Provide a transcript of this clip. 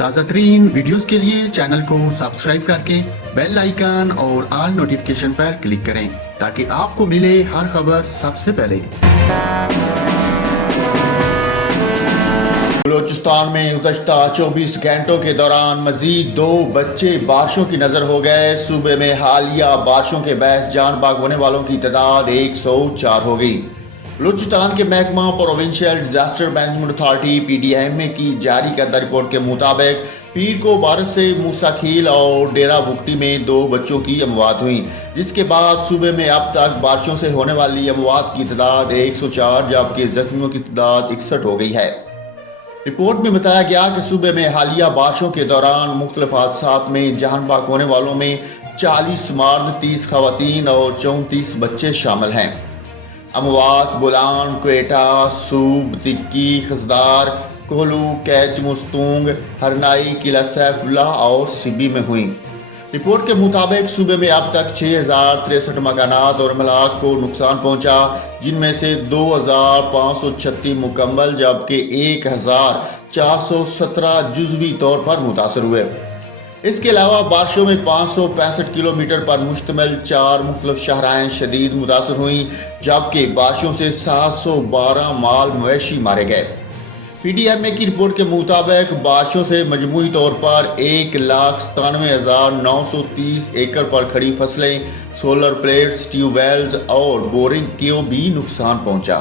تازہ ترین ویڈیوز کے لیے چینل کو سبسکرائب کر کے بیل آئیکن اور آل نوٹیفیکیشن پر کلک کریں تاکہ آپ کو ملے ہر خبر سب سے پہلے۔ بلوچستان میں گزشتہ 24 گھنٹوں کے دوران مزید 2 بچے بارشوں کی نظر ہو گئے۔ صوبے میں حالیہ بارشوں کے باعث جان بحق ہونے والوں کی تعداد 104 ہو گئی۔ بلوچستان کے محکمہ provincial disaster management authority PDMA کی جاری کردہ رپورٹ کے مطابق پیر کو بارش سے موسیٰ کھیل اور ڈیرہ بگٹی میں 2 بچوں کی اموات ہوئیں، جس کے بعد صوبے میں اب تک بارشوں سے ہونے والی اموات کی تعداد 104 جبکہ زخمیوں کی تعداد 61 ہو گئی ہے۔ رپورٹ میں بتایا گیا کہ صوبے میں حالیہ بارشوں کے دوران مختلف حادثات میں جان بحق ہونے والوں میں 40 مرد، 30 خواتین اور 34 بچے شامل ہیں۔ اموات بولان، کوئٹہ، سوب، تکی، خزدار، کولو، کیچ مستونگ، ہرنائی، قلعہ سیف اللہ اور سبی میں ہوئیں۔ رپورٹ کے مطابق صوبے میں اب تک 6063 مکانات اور املاک کو نقصان پہنچا، جن میں سے 2536 مکمل جبکہ 1417 جزوی طور پر متاثر ہوئے۔ اس کے علاوہ بارشوں میں 565 کلومیٹر پر مشتمل 4 مختلف شاہراہیں شدید متاثر ہوئیں، جبکہ بارشوں سے 712 مال مویشی مارے گئے۔ PDMA کی رپورٹ کے مطابق بارشوں سے مجموعی طور پر 1,97,930 ایکڑ پر کھڑی فصلیں، سولر پلیٹس، ٹیوب ویلز اور بورنگ کو بھی نقصان پہنچا۔